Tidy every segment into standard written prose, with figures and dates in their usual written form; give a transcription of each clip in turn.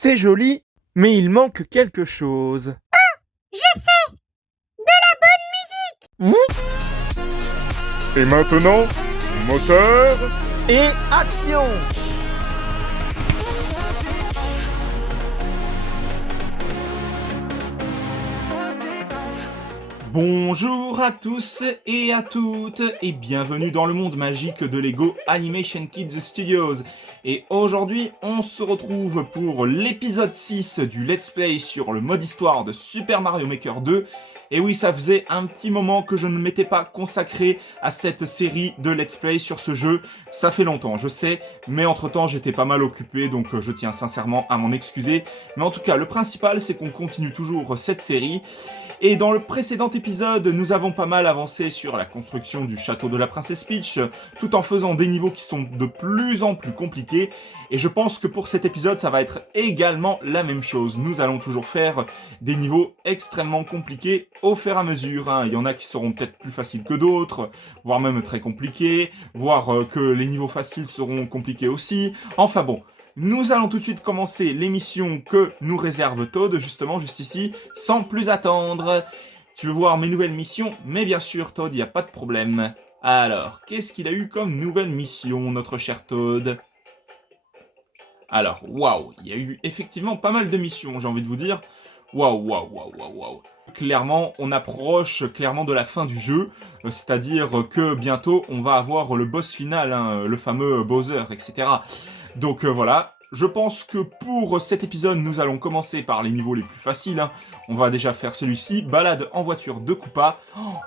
C'est joli, mais il manque quelque chose. Je sais! De la bonne musique! Et maintenant, moteur. Et action! Bonjour à tous et à toutes et bienvenue dans le monde magique de Lego Animation Kids Studios. Et aujourd'hui, on se retrouve pour l'épisode 6 du Let's Play sur le mode histoire de Super Mario Maker 2. Et oui, ça faisait un petit moment que je ne m'étais pas consacré à cette série de Let's Play sur ce jeu. Ça fait longtemps, je sais, mais entre-temps, j'étais pas mal occupé, donc je tiens sincèrement à m'en excuser. Mais en tout cas, le principal, c'est qu'on continue toujours cette série. Et dans le précédent épisode, nous avons pas mal avancé sur la construction du château de la princesse Peach, tout en faisant des niveaux qui sont de plus en plus compliqués. Et je pense que pour cet épisode, ça va être également la même chose. Nous allons toujours faire des niveaux extrêmement compliqués au fur et à mesure. Il y en a qui seront peut-être plus faciles que d'autres, voire même très compliqués, voire que les niveaux faciles seront compliqués aussi. Enfin bon. Nous allons tout de suite commencer l'émission que nous réserve Toad, justement, juste ici, sans plus attendre. Tu veux voir mes nouvelles missions? Mais bien sûr, Toad, il n'y a pas de problème. Alors, qu'est-ce qu'il a eu comme nouvelle mission, notre cher Toad? Alors, waouh, il y a eu effectivement pas mal de missions, j'ai envie de vous dire. Waouh, waouh, waouh, waouh, waouh. Clairement, on approche clairement de la fin du jeu, c'est-à-dire que bientôt, on va avoir le boss final, hein, le fameux Bowser, etc. Donc voilà, je pense que pour cet épisode, nous allons commencer par les niveaux les plus faciles. On va déjà faire celui-ci, balade en voiture de Koopa.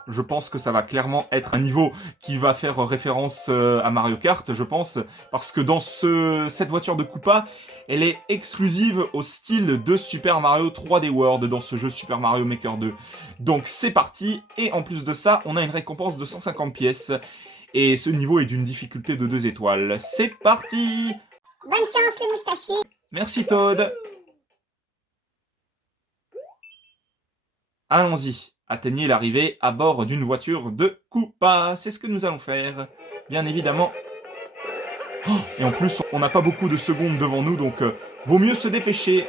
Je pense que ça va clairement être un niveau qui va faire référence à Mario Kart, je pense. Parce que dans cette voiture de Koopa, elle est exclusive au style de Super Mario 3D World dans ce jeu Super Mario Maker 2. Donc c'est parti, et en plus de ça, on a une récompense de 150 pièces. Et ce niveau est d'une difficulté de 2 étoiles. C'est parti! Bonne chance les moustachus! Merci Toad. Allons-y. Atteignez l'arrivée à bord d'une voiture de Koopa. C'est ce que nous allons faire. Bien évidemment. Oh, et en plus, on n'a pas beaucoup de secondes devant nous, donc vaut mieux se dépêcher.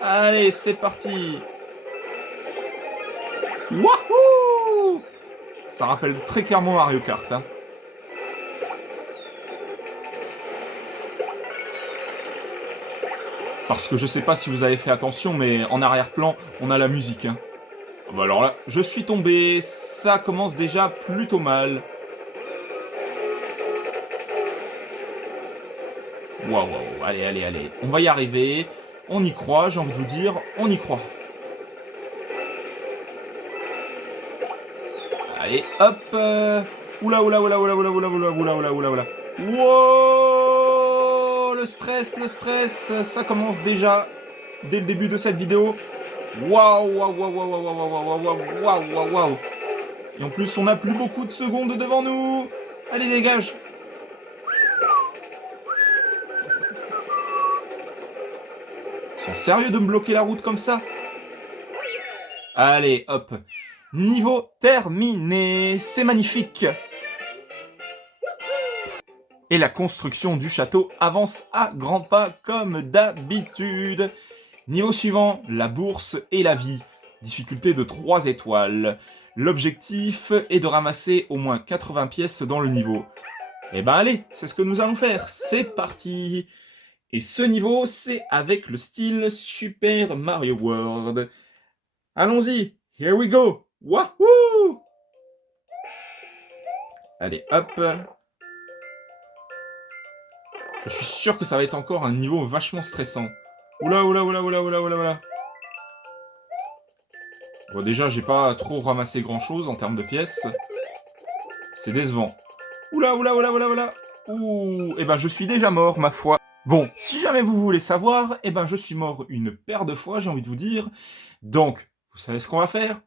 Allez, c'est parti. Wouhou! Ça rappelle très clairement Mario Kart, hein. Parce que je sais pas si vous avez fait attention, mais en arrière-plan, on a la musique, hein. Bah alors là, je suis tombé, ça commence déjà plutôt mal. Waouh, waouh, allez, allez, allez, on va y arriver. On y croit, j'ai envie de vous dire, on y croit. Allez, hop. Oula, oula, oula, oula, oula, oula, oula, oula, oula, oula, oula. Wow, le stress, ça commence déjà dès le début de cette vidéo. Waouh, waouh, waouh, waouh, waouh, waouh, waouh, waouh, waouh, waouh. Et en plus, on n'a plus beaucoup de secondes devant nous. Allez, dégage. Ils sont sérieux de me bloquer la route comme ça? Allez, hop. Niveau terminé. C'est magnifique. Et la construction du château avance à grands pas comme d'habitude. Niveau suivant, la bourse et la vie. Difficulté de 3 étoiles. L'objectif est de ramasser au moins 80 pièces dans le niveau. Eh ben allez, c'est ce que nous allons faire. C'est parti. Et ce niveau, c'est avec le style Super Mario World. Allons-y. Here we go. Wahoo! Allez, hop. Je suis sûr que ça va être encore un niveau vachement stressant. Oula, oula, oula, oula, oula, oula, oula. Bon, déjà, j'ai pas trop ramassé grand-chose en termes de pièces. C'est décevant. Oula, oula, oula, oula, oula. Ouh, eh ben, je suis déjà mort, ma foi. Bon, si jamais vous voulez savoir, eh ben, je suis mort une paire de fois, j'ai envie de vous dire. Donc, vous savez ce qu'on va faire?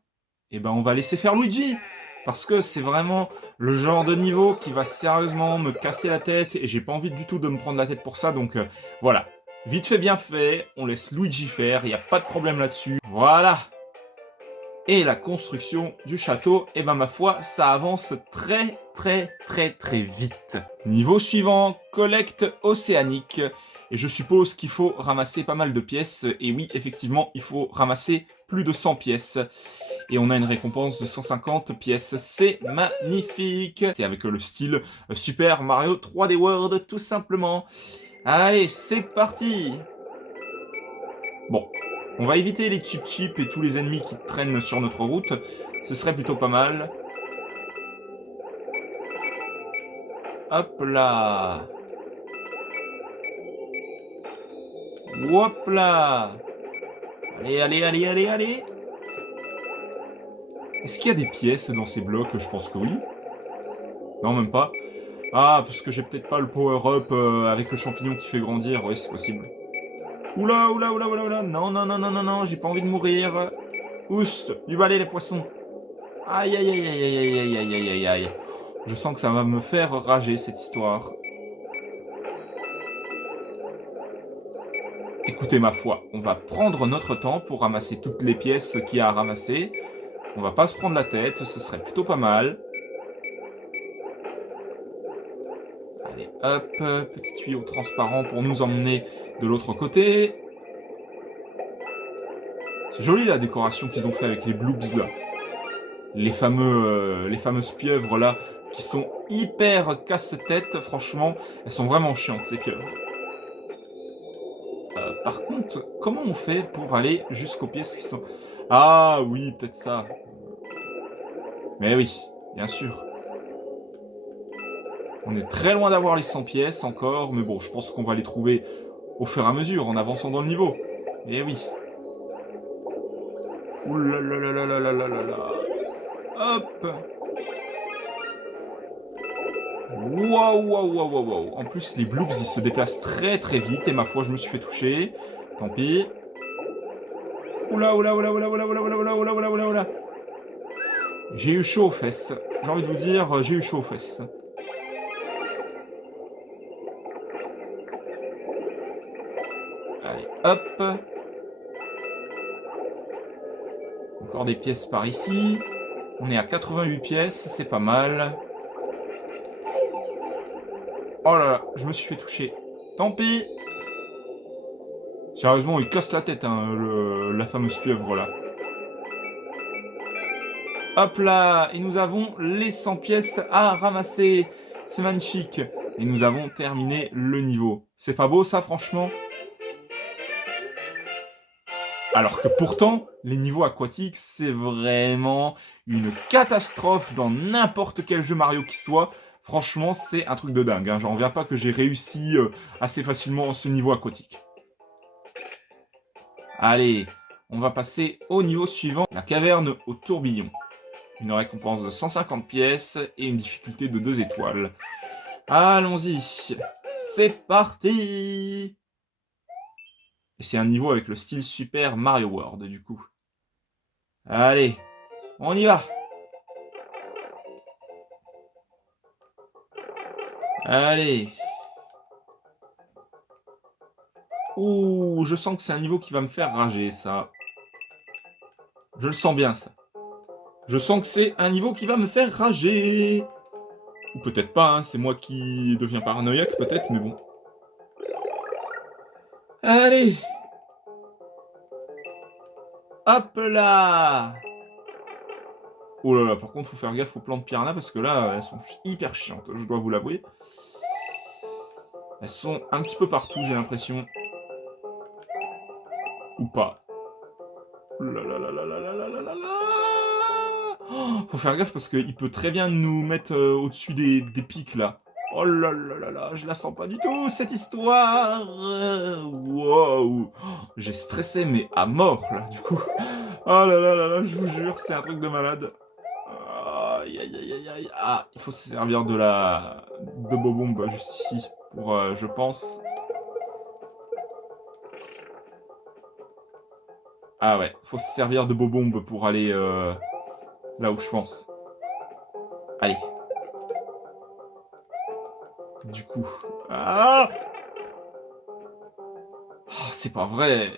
Eh ben, on va laisser faire Luigi. Parce que c'est vraiment le genre de niveau qui va sérieusement me casser la tête. Et j'ai pas envie du tout de me prendre la tête pour ça, donc voilà. Vite fait, bien fait, on laisse Luigi faire, il n'y a pas de problème là-dessus. Voilà. Et la construction du château, eh ben ma foi, ça avance très vite. Niveau suivant, collecte océanique. Et je suppose qu'il faut ramasser pas mal de pièces. Et oui, effectivement, il faut ramasser plus de 100 pièces. Et on a une récompense de 150 pièces. C'est magnifique. C'est avec le style Super Mario 3D World, tout simplement. Allez, c'est parti. Bon, on va éviter les Chip Chip et tous les ennemis qui traînent sur notre route. Ce serait plutôt pas mal. Hop là. Hop là. Allez, allez, allez, allez, allez. Est-ce qu'il y a des pièces dans ces blocs? Je pense que oui. Non, même pas. Ah, parce que j'ai peut-être pas le power-up avec le champignon qui fait grandir. Oui, c'est possible. Oula, oula, oula, oula, oula. Non, non, non, non, non, non, j'ai pas envie de mourir. Oust, du balai les poissons. Aïe, aïe, aïe, aïe, aïe, aïe, aïe, aïe, aïe, aïe. Je sens que ça va me faire rager, cette histoire. Écoutez, ma foi, on va prendre notre temps pour ramasser toutes les pièces qu'il y a à ramasser. On va pas se prendre la tête, ce serait plutôt pas mal. Allez, hop, petit tuyau transparent pour nous emmener de l'autre côté. C'est joli la décoration qu'ils ont fait avec les bloops là. Les fameuses pieuvres là, qui sont hyper casse-tête, franchement, elles sont vraiment chiantes ces pieuvres. Par contre, comment on fait pour aller jusqu'aux pièces qui sont... Ah oui, peut-être ça. Mais oui, bien sûr. On est très loin d'avoir les 100 pièces encore, mais bon, je pense qu'on va les trouver au fur et à mesure, en avançant dans le niveau. Eh oui. Ouh là là là là là là là là là. Hop. Waouh, waouh, waouh, waouh, waouh. En plus, les bloops, ils se déplacent très très vite, et ma foi, je me suis fait toucher. Tant pis. Oula, oula, oula, oula, oula, oula, oula, oula, oula, oula, oula, oula. J'ai eu chaud aux fesses. J'ai envie de vous dire, j'ai eu chaud aux fesses. Allez, hop. Encore des pièces par ici. On est à 88 pièces, c'est pas mal. Oh là là, je me suis fait toucher. Tant pis. Sérieusement, il casse la tête, hein, la fameuse pieuvre là. Hop là, et nous avons les 100 pièces à ramasser. C'est magnifique. Et nous avons terminé le niveau. C'est pas beau ça, franchement? Alors que pourtant, les niveaux aquatiques, c'est vraiment une catastrophe dans n'importe quel jeu Mario qui soit. Franchement, c'est un truc de dingue. Hein. J'en reviens pas que j'ai réussi assez facilement ce niveau aquatique. Allez, on va passer au niveau suivant, la caverne au tourbillon. Une récompense de 150 pièces et une difficulté de 2 étoiles. Allons-y, c'est parti! Et c'est un niveau avec le style Super Mario World, du coup. Allez, on y va! Allez! Ouh, je sens que c'est un niveau qui va me faire rager, ça. Je le sens bien, ça. Je sens que c'est un niveau qui va me faire rager. Ou peut-être pas, hein, c'est moi qui deviens paranoïaque, peut-être, mais bon. Allez! Hop là! Oh là là, par contre, faut faire gaffe aux plantes piranha, parce que là, elles sont hyper chiantes, je dois vous l'avouer. Elles sont un petit peu partout, j'ai l'impression. Ou pas. Là là là là là là là là là là. Oh, faut faire gaffe parce qu'il peut très bien nous mettre au-dessus des pics là. Oh là là là là, je la sens pas du tout cette histoire. Wow. J'ai stressé mais à mort là du coup. Oh là là là là, je vous jure, c'est un truc de malade. Aïe aïe aïe aïe aïe. Ah, il faut se servir de Bobombe juste ici pour je pense. Ah ouais, faut se servir de Bobombe pour aller là où je pense. Allez. Du coup... Ah oh, c'est pas vrai.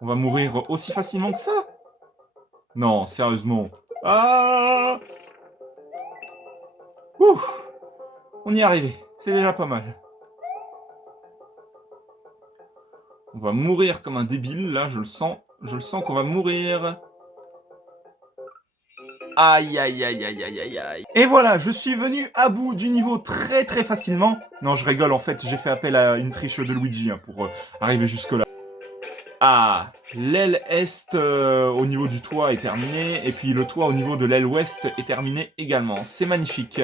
On va mourir aussi facilement que ça? Non, sérieusement. Ah Ouh. On y est arrivé. C'est déjà pas mal. On va mourir comme un débile, là, je le sens. Je le sens qu'on va mourir. Aïe, aïe, aïe, aïe, aïe, aïe, aïe. Et voilà, je suis venu à bout du niveau très très facilement. Non, je rigole, en fait, j'ai fait appel à une triche de Luigi hein, pour arriver jusque-là. Ah, l'aile est au niveau du toit est terminée, et puis le toit au niveau de l'aile ouest est terminé également. C'est magnifique.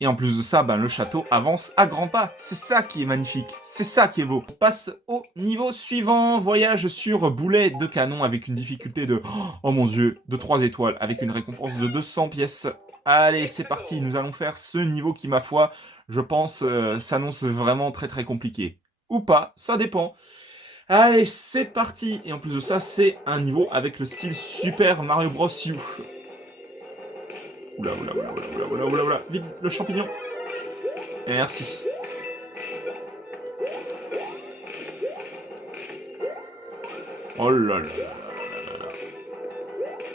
Et en plus de ça, ben, le château avance à grands pas. C'est ça qui est magnifique. C'est ça qui est beau. On passe au niveau suivant. Voyage sur boulet de canon avec une difficulté de... Oh mon dieu, de 3 étoiles. Avec une récompense de 200 pièces. Allez, c'est parti. Nous allons faire ce niveau qui, ma foi, je pense, s'annonce vraiment très très compliqué. Ou pas, ça dépend. Allez, c'est parti. Et en plus de ça, c'est un niveau avec le style Super Mario Bros. U. Oula, oula, oula, oula, oula, oula, oula, oula. Vite, le champignon. Et merci. Oh là là là là là.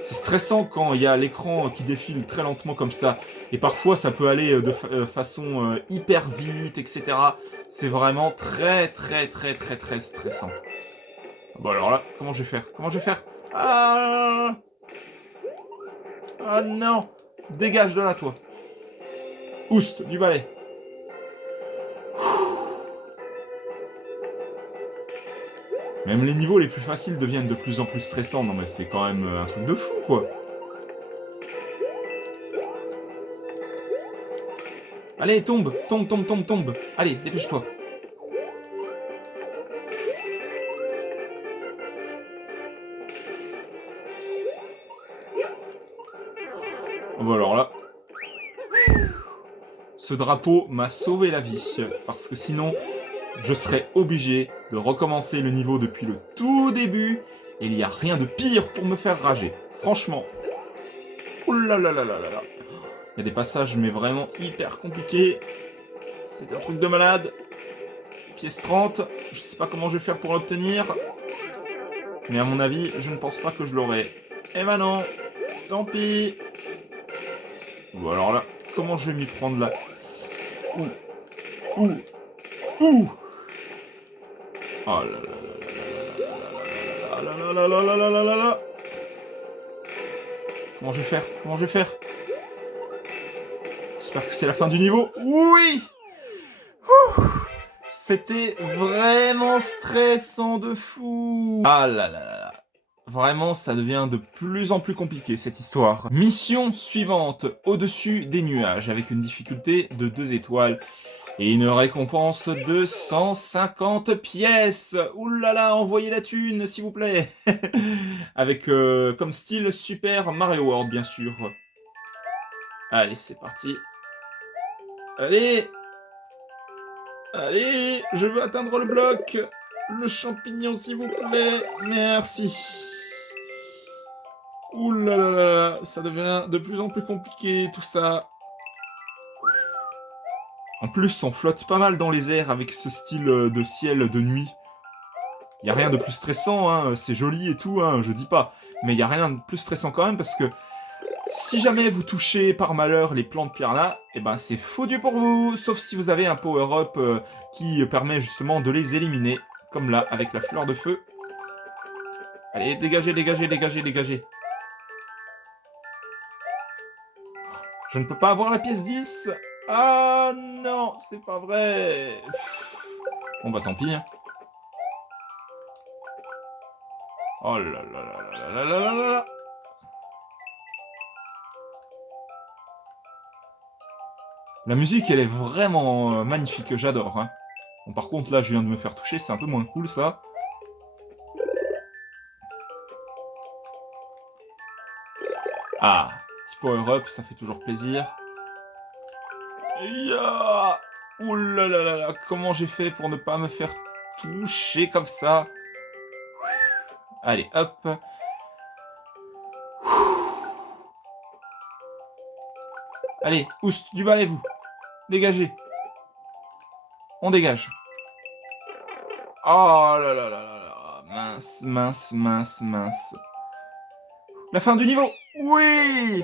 C'est stressant quand il y a l'écran qui défile très lentement comme ça. Et parfois, ça peut aller de façon hyper vite, etc. C'est vraiment très, très, très, très, très stressant. Bon, alors là, comment je vais faire? Comment je vais faire? Ah! Ah non! Dégage de là, toi. Oust, du balai. Même les niveaux les plus faciles deviennent de plus en plus stressants. Non mais c'est quand même un truc de fou, quoi. Allez, tombe, tombe, tombe, tombe, tombe. Allez, dépêche-toi. Bon alors là... Ce drapeau m'a sauvé la vie, parce que sinon, je serais obligé de recommencer le niveau depuis le tout début, et il n'y a rien de pire pour me faire rager. Franchement. Ouh là là là là là là. Il y a des passages, mais vraiment hyper compliqués. C'est un truc de malade. Pièce 30, je sais pas comment je vais faire pour l'obtenir. Mais à mon avis, je ne pense pas que je l'aurai. Eh ben non, tant pis. Bon alors là, comment je vais m'y prendre là? Ouh. Oh là là là là là là là là là là. Comment je vais faire? Comment je vais faire? J'espère que c'est la fin du niveau. Oui! C'était vraiment stressant de fou. Ah là là là là. Vraiment, ça devient de plus en plus compliqué, cette histoire. Mission suivante, au-dessus des nuages, avec une difficulté de 2 étoiles. Et une récompense de 150 pièces. Ouh là là, envoyez la thune, s'il vous plaît. Avec comme style Super Mario World, bien sûr. Allez, c'est parti. Allez. Allez, je veux atteindre le bloc. Le champignon, s'il vous plaît. Merci. Ouh là là là, ça devient de plus en plus compliqué, tout ça. En plus, on flotte pas mal dans les airs avec ce style de ciel de nuit. Il n'y a rien de plus stressant, hein, c'est joli et tout, hein, je dis pas. Mais il n'y a rien de plus stressant quand même parce que si jamais vous touchez par malheur les plantes piranha, eh ben c'est foutu pour vous. Sauf si vous avez un power-up qui permet justement de les éliminer. Comme là, avec la fleur de feu. Allez, dégagez, dégagez, dégagez, dégagez. Je ne peux pas avoir la pièce 10. Ah non, c'est pas vrai. Bon bah tant pis. Hein. Oh là là là là là là là là. La musique, elle est vraiment magnifique, j'adore. Hein. Bon, par contre, là, je viens de me faire toucher, c'est un peu moins cool, ça. Ah, petit power-up, ça fait toujours plaisir. Ya. Ouh là là là là, comment j'ai fait pour ne pas me faire toucher comme ça? Allez, hop. Allez, oust, du balai, vous. Dégagez. On dégage. Oh là là là là là. Mince, mince, mince, mince. La fin du niveau. Oui.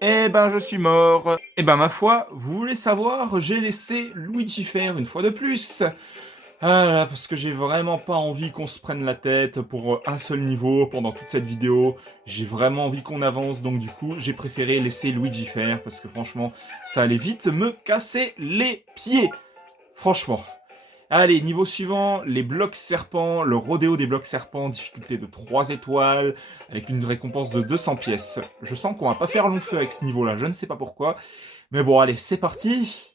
Eh ben, je suis mort. Eh ben, ma foi, vous voulez savoir, j'ai laissé Luigi faire une fois de plus. Ah là, parce que j'ai vraiment pas envie qu'on se prenne la tête pour un seul niveau pendant toute cette vidéo. J'ai vraiment envie qu'on avance, donc du coup, j'ai préféré laisser Luigi faire, parce que franchement, ça allait vite me casser les pieds. Franchement. Allez, niveau suivant, les blocs serpents, le rodéo des blocs serpents, difficulté de 3 étoiles, avec une récompense de 200 pièces. Je sens qu'on va pas faire long feu avec ce niveau-là, je ne sais pas pourquoi. Mais bon, allez, c'est parti.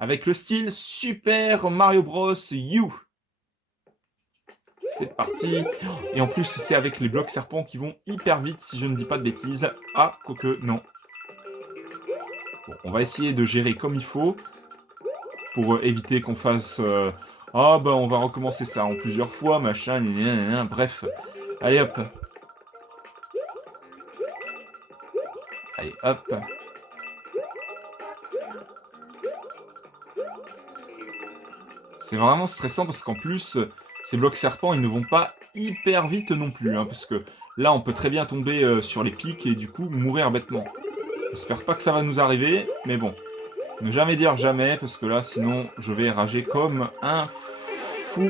Avec le style Super Mario Bros. U. C'est parti. Et en plus, c'est avec les blocs serpents qui vont hyper vite, si je ne dis pas de bêtises. Ah, quoique, non. Bon, on va essayer de gérer comme il faut, pour éviter qu'on fasse... Ah bah on va recommencer ça en plusieurs fois, machin, bref. Allez hop. Allez hop. C'est vraiment stressant parce qu'en plus, ces blocs serpents, ils ne vont pas hyper vite non plus, hein, parce que là, on peut très bien tomber sur les pics et du coup mourir bêtement. J'espère pas que ça va nous arriver, mais bon. Ne jamais dire jamais, parce que là, sinon, je vais rager comme un fou.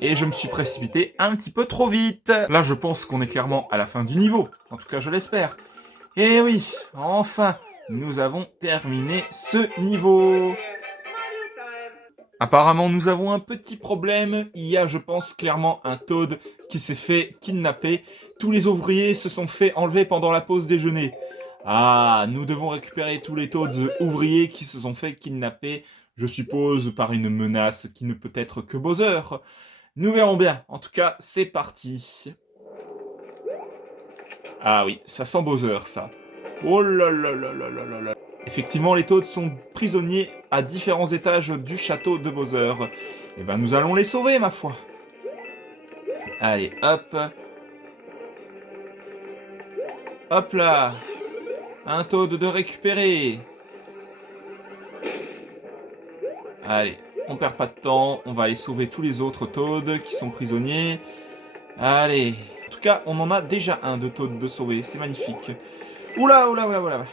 Et je me suis précipité un petit peu trop vite. Là, je pense qu'on est clairement à la fin du niveau. En tout cas, je l'espère. Et oui, enfin, nous avons terminé ce niveau. Apparemment, nous avons un petit problème. Il y a, je pense, clairement un Toad qui s'est fait kidnapper. Tous les ouvriers se sont fait enlever pendant la pause déjeuner. Ah, nous devons récupérer tous les Toads ouvriers qui se sont fait kidnapper, je suppose, par une menace qui ne peut être que Bowser. Nous verrons bien. En tout cas, c'est parti. Ah oui, ça sent Bowser, ça. Oh là là là là là là là. Effectivement, les Toads sont prisonniers à différents étages du château de Bowser. Eh ben, nous allons les sauver, ma foi. Allez, hop. Hop là. Un Toad de récupérer. Allez, on perd pas de temps. On va aller sauver tous les autres Toads qui sont prisonniers. Allez. En tout cas, on en a déjà un de Toad de sauver. C'est magnifique. Oula, oula, oula, oula.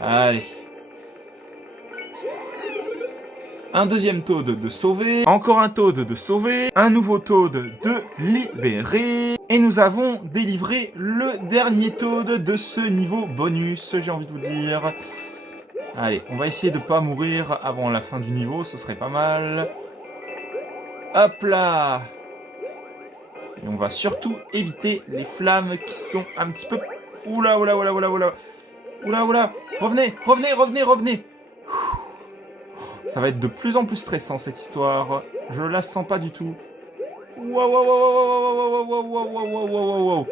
Allez. Un deuxième Toad de sauver. Encore un Toad de sauver. Un nouveau Toad de libérer. Et nous avons délivré le dernier Toad de ce niveau bonus, j'ai envie de vous dire. Allez, on va essayer de pas mourir avant la fin du niveau, ce serait pas mal. Hop là. Et on va surtout éviter les flammes qui sont un petit peu... Oula, oula, oula, oula, oula. Oula, oula. Revenez, revenez, revenez, revenez. Ça va être de plus en plus stressant, cette histoire. Je la sens pas du tout. Wow, wow, wow, wow, wow, wow, wow, wow, wow, wow, wow.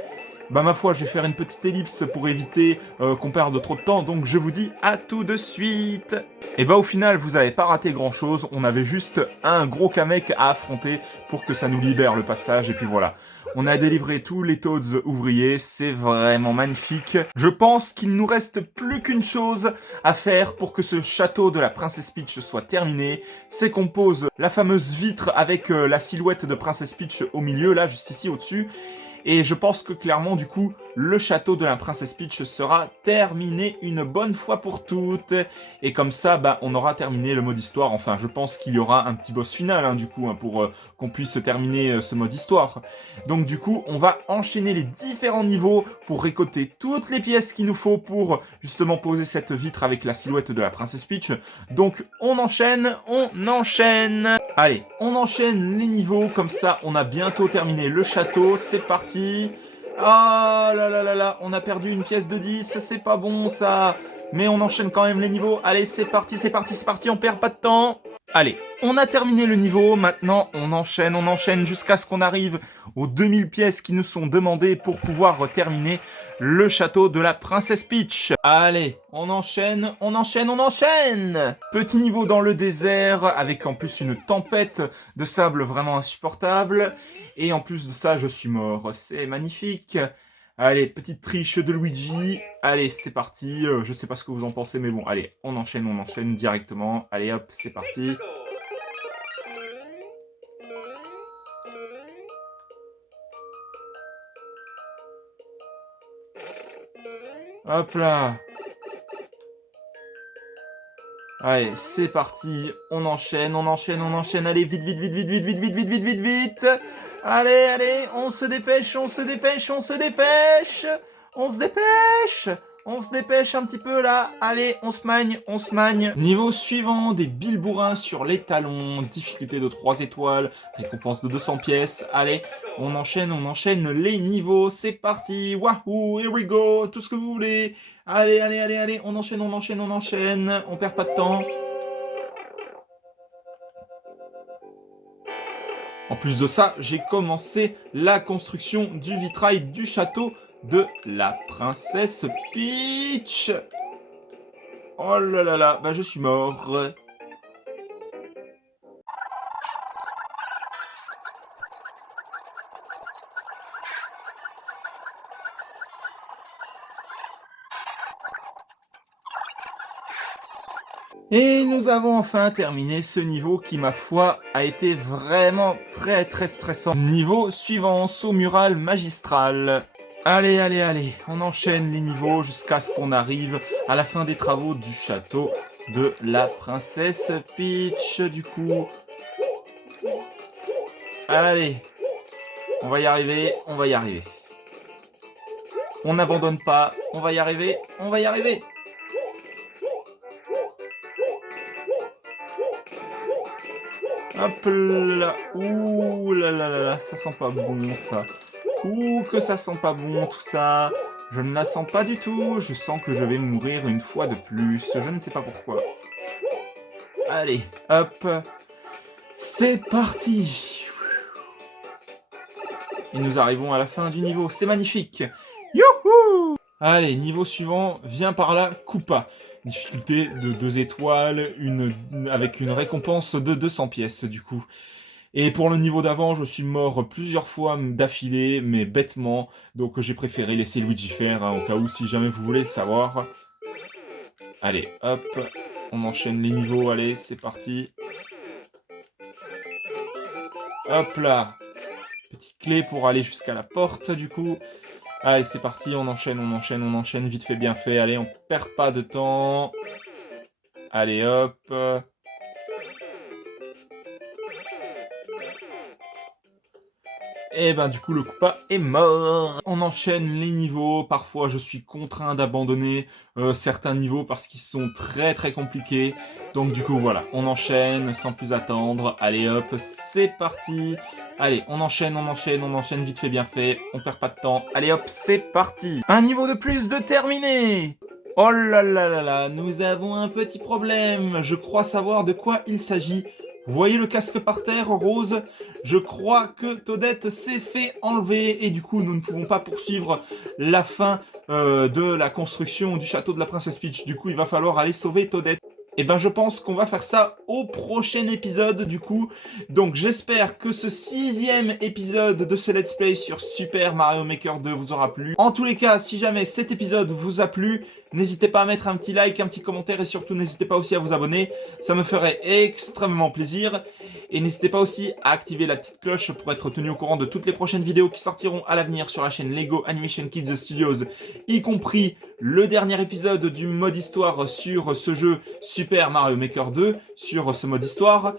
Bah ma foi, je vais faire une petite ellipse pour éviter qu'on perde trop de temps, donc je vous dis à tout de suite. Et bah au final, vous avez pas raté grand chose, on avait juste un gros Kamek à affronter pour que ça nous libère le passage, et puis voilà. On a délivré tous les Toads ouvriers, c'est vraiment magnifique. Je pense qu'il nous reste plus qu'une chose à faire pour que ce château de la Princesse Peach soit terminé. C'est qu'on pose la fameuse vitre avec la silhouette de Princesse Peach au milieu, là, juste ici au-dessus. Et je pense que clairement, du coup, le château de la Princesse Peach sera terminé une bonne fois pour toutes. Et comme ça, bah, on aura terminé le mode histoire. Enfin, je pense qu'il y aura un petit boss final, hein, du coup, hein, pour qu'on puisse terminer ce mode histoire. Donc, du coup, on va enchaîner les différents niveaux pour récolter toutes les pièces qu'il nous faut pour, justement, poser cette vitre avec la silhouette de la Princesse Peach. Donc, on enchaîne, on enchaîne. Allez, on enchaîne les niveaux, comme ça, on a bientôt terminé le château. C'est parti. Ah là là là là, on a perdu une pièce de 10, c'est pas bon ça. Mais on enchaîne quand même les niveaux. Allez, c'est parti, c'est parti, c'est parti, on perd pas de temps. Allez, on a terminé le niveau, maintenant on enchaîne jusqu'à ce qu'on arrive aux 2000 pièces qui nous sont demandées pour pouvoir terminer le château de la Princesse Peach. Allez, on enchaîne, on enchaîne, on enchaîne. Petit niveau dans le désert, avec en plus une tempête de sable vraiment insupportable. Et en plus de ça, je suis mort. C'est magnifique. Allez, petite triche de Luigi. Allez, c'est parti. Je sais pas ce que vous en pensez, mais bon, allez, on enchaîne directement. Allez, hop, c'est parti. Hop là. Allez, c'est parti. On enchaîne, on enchaîne, on enchaîne. Allez, vite, vite, vite, vite, vite, vite, vite, vite, vite, vite, vite. Allez, allez, on se dépêche, on se dépêche, on se dépêche. On se dépêche. On se dépêche un petit peu là. Allez, on se magne, on se magne. Niveau suivant, des bilbourins sur les talons. Difficulté de 3 étoiles. Récompense de 200 pièces. Allez, on enchaîne les niveaux. C'est parti. Wahoo, here we go. Tout ce que vous voulez. Allez, allez, allez, allez. On enchaîne, on enchaîne, on enchaîne. On perd pas de temps. En plus de ça, j'ai commencé la construction du vitrail du château de la princesse Peach. Oh là là là, bah je suis mort. Et nous avons enfin terminé ce niveau qui, ma foi, a été vraiment très très stressant. Niveau suivant, saut mural magistral. Allez, allez, allez, on enchaîne les niveaux jusqu'à ce qu'on arrive à la fin des travaux du château de la princesse Peach, du coup. Allez, on va y arriver, on va y arriver. On n'abandonne pas, on va y arriver, on va y arriver. Hop là, ouh là là là là, ça sent pas bon ça. Ouh que ça sent pas bon tout ça. Je ne la sens pas du tout, je sens que je vais mourir une fois de plus, je ne sais pas pourquoi. Allez, hop, c'est parti. Et nous arrivons à la fin du niveau, c'est magnifique. Youhou! Allez, niveau suivant, viens par là, Koopa. Difficulté de 2 étoiles, avec une récompense de 200 pièces du coup. Et pour le niveau d'avant, je suis mort plusieurs fois d'affilée, mais bêtement. Donc j'ai préféré laisser Luigi faire, hein, au cas où si jamais vous voulez le savoir. Allez, hop, on enchaîne les niveaux, allez, c'est parti. Hop là. Petite clé pour aller jusqu'à la porte du coup. Allez, c'est parti, on enchaîne, on enchaîne, on enchaîne, vite fait, bien fait. Allez, on perd pas de temps. Allez, hop. Et ben du coup, le Koopa est mort. On enchaîne les niveaux. Parfois, je suis contraint d'abandonner certains niveaux parce qu'ils sont très très compliqués. Donc du coup, voilà, on enchaîne sans plus attendre. Allez, hop, c'est parti. Allez, on enchaîne, on enchaîne, on enchaîne, vite fait, bien fait. On perd pas de temps. Allez hop, c'est parti. Un niveau de plus de terminé. Oh là là là là, nous avons un petit problème. Je crois savoir de quoi il s'agit. Vous voyez le casque par terre, Rose? Je crois que Toadette s'est fait enlever et du coup, nous ne pouvons pas poursuivre la fin de la construction du château de la princesse Peach. Du coup, il va falloir aller sauver Toadette. Et ben je pense qu'on va faire ça au prochain épisode du coup. Donc j'espère que ce 6e épisode de ce Let's Play sur Super Mario Maker 2 vous aura plu. En tous les cas, si jamais cet épisode vous a plu, n'hésitez pas à mettre un petit like, un petit commentaire et surtout n'hésitez pas aussi à vous abonner. Ça me ferait extrêmement plaisir. Et n'hésitez pas aussi à activer la petite cloche pour être tenu au courant de toutes les prochaines vidéos qui sortiront à l'avenir sur la chaîne Lego Animation Kids Studios, y compris le dernier épisode du mode histoire sur ce jeu Super Mario Maker 2, sur ce mode histoire.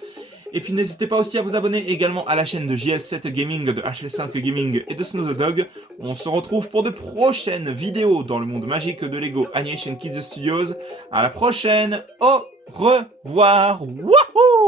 Et puis n'hésitez pas aussi à vous abonner également à la chaîne de JL7 Gaming, de HL5 Gaming et de Snow the Dog. On se retrouve pour de prochaines vidéos dans le monde magique de Lego Animation Kids Studios. À la prochaine, au revoir, wouhou!